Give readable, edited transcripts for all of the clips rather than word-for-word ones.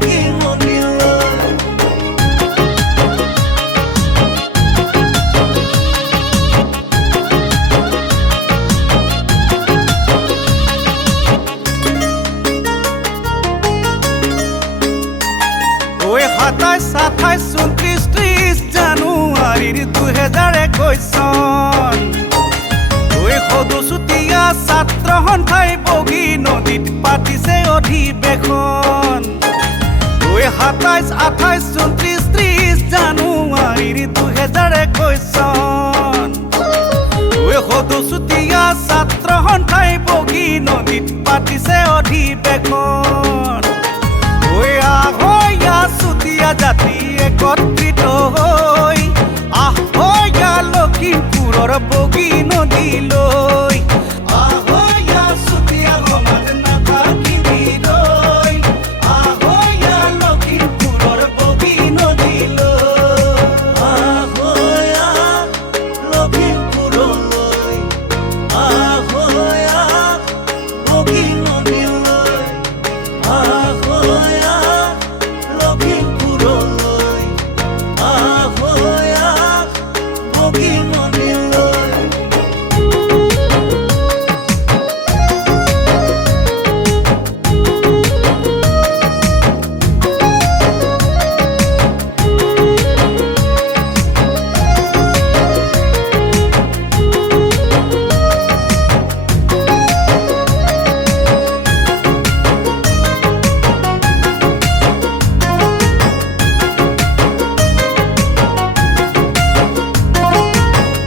বগী নদীলৈ। ওই ২৭, ২৮, ২৯, ৩০ জানুৱাৰীৰ ২০২১ চন। ওই সদুচুতীয়া ছাত্ৰ সন্থাই বগী নদীত পাতিছে অধিৱেশন। ওই ২৭, ২৮, ২৯, ৩০ জানুৱাৰীৰ ২০২১ চন। ওই সদুচুতীয়া ছাত্ৰ সন্থাই বগী নদীত পাতিছে অধিৱেশন। ওই আহয়া চুতীয়া জাতি একত্ৰিত হৈ আহয়া লখিমপুৰৰ বগী নদীলৈ। আহয়া চুতীয়া সমাজ নাথাকিবিলৈ, আহয়া লখিমপুৰৰ বগী নদীলৈ। আহয়া লখিমপুৰলৈ, আহয়া বগী নদীলৈ, আহয়া লখিমপুৰলৈ, আহয়া বগী নদীলৈ।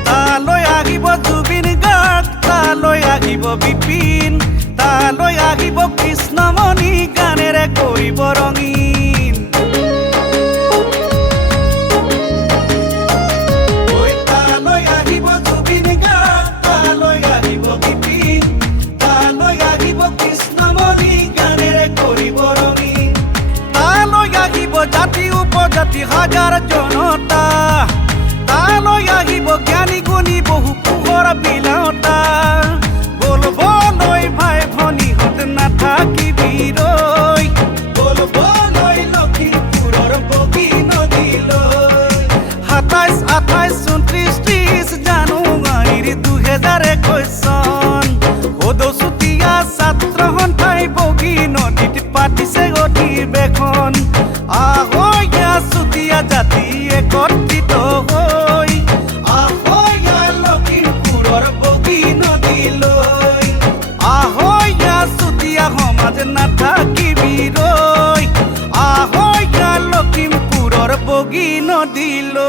তালৈ আহিব জুবিন গাৰ্গ, তালৈ আহিব বিপিন, তালৈ আহিব কৃষ্ণমণি, গানেৰে কৰিব ৰঙীন। ঐ তালৈ আহিব জুবিন গাৰ্গ, তালৈ আহিব বিপিন, তালৈ আহিব কৃষ্ণমণি, গানেৰে কৰিব ৰঙীন। তালৈ আহিব জাতি উপজাতি হাজাৰ জনতা, তালৈ আহিব জ্ঞানী গুণী বহু পোহৰ বিলাওতা। বলবলৈ ভাই ভনীহঁত নাথাকিবিলৈ, বলবলৈ লখিমপুৰৰ বগী নদীলৈ। ২৭, ২৮, ২৯, ৩০ জানুৱাৰীৰ ২০২১ চন। সদুচুতীয়া ছাত্ৰ সন্থাই বগী নদীত পাতিছে অধিৱেশন। আহয়া চুতীয়া জাতি একত্ৰিত হৈ আহয়া লখিমপুৰৰ বগী নদীলৈ। আহয়া চুতীয়া সমাজ নাথাকিবিলৈ, আহয়া লখিমপুৰৰ বগী নদীলৈ।